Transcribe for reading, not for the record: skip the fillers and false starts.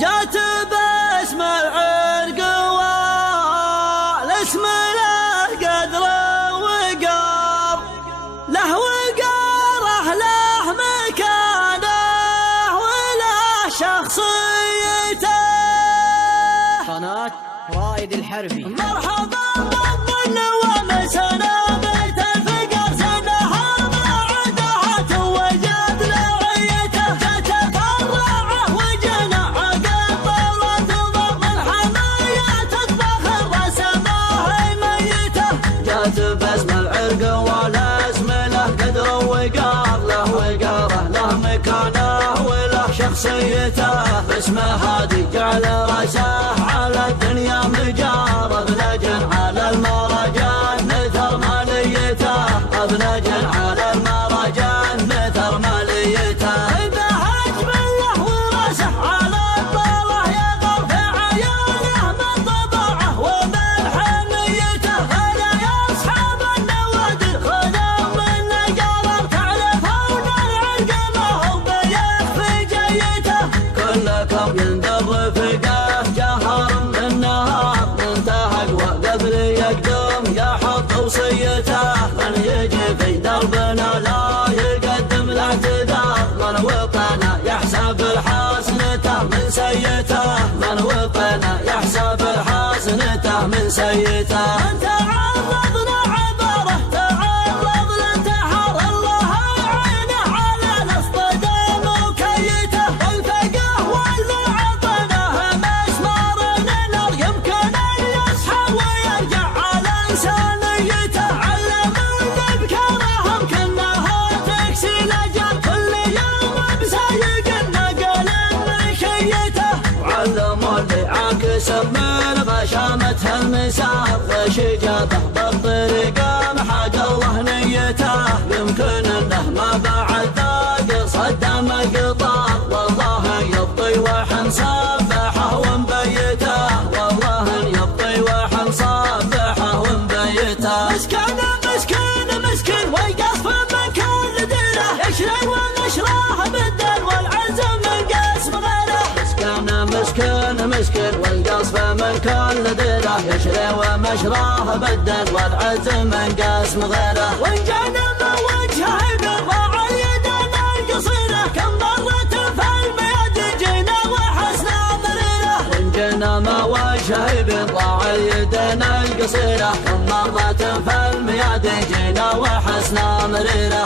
جات باسم العرق والاسم له قدر وقار، له وقاره له مكانه وله شخصيته. قناة رائد الحربي. مرحبا بالظن ومسنا بيت الفقر، سنها معدها توجد لعيته، تتفرع وجنى عقب طولة ضم الحماية تطبخ الرسمة ميته. جات باسم العرق والاسم له قدر وقار، له وقاره له مكانه وله شخصيته. باسمه هادي جعل راسه على الدنيا مجار، ابلجن على المراجان نثر ماليته، ابلجن على المراجان نثر ماليته. اذا هجم الله وراسه على الطاوه يغر في عياله من طبعه ومن حميته. فلا يا اصحاب النوادر خذوا من نجار، تعرفون العرق ما هو بيخفي جيته. كلكم يندر رفقه جهر من نهار، منتهق وقبل يقدم يحط وصيته. من يجي في دربنا لا يقدم الاعتذار، من وطنا يحسب الحسنته من سيته، من وطنا يحسب الحسنته من سيته. من تعرضنا عبره تعرض لانتحار، الله يعينه على الاصطدام وكيته. الفقه والمعطنه مسمار النار، يمكن ان يصحى ويرجع على انسانيته. علموا الابكارهم كانها تكسي الاجال، كل يوم بسايق النقل مشيته. وعلموا اللي عاكس من غشامته المسار، وشجابه بالطريقه محق الله نيته. يمكن انه ما بعد ذاق صدام القطار، والله يبطي وحن صبحه ومبيته، والله يبطي وحن صبحه ومبيته. مسكين مسكين مسكين والقصف من كل ديره، يشري ونشراه بالدين والعزم من قسم غيره. مسكين مسكين مسكين والقصف من كل ديره، يشري ومشراه بالدين والعزم من قسم غيره. وان جانا ما وجهه بالراعي يدنا القصيره، كم مرة في المياد جينا وحسنا مريره. وان جانا ما وجهه بالراعي يدنا القصيره، كم مرة في المياد جينا وحسنا مريره.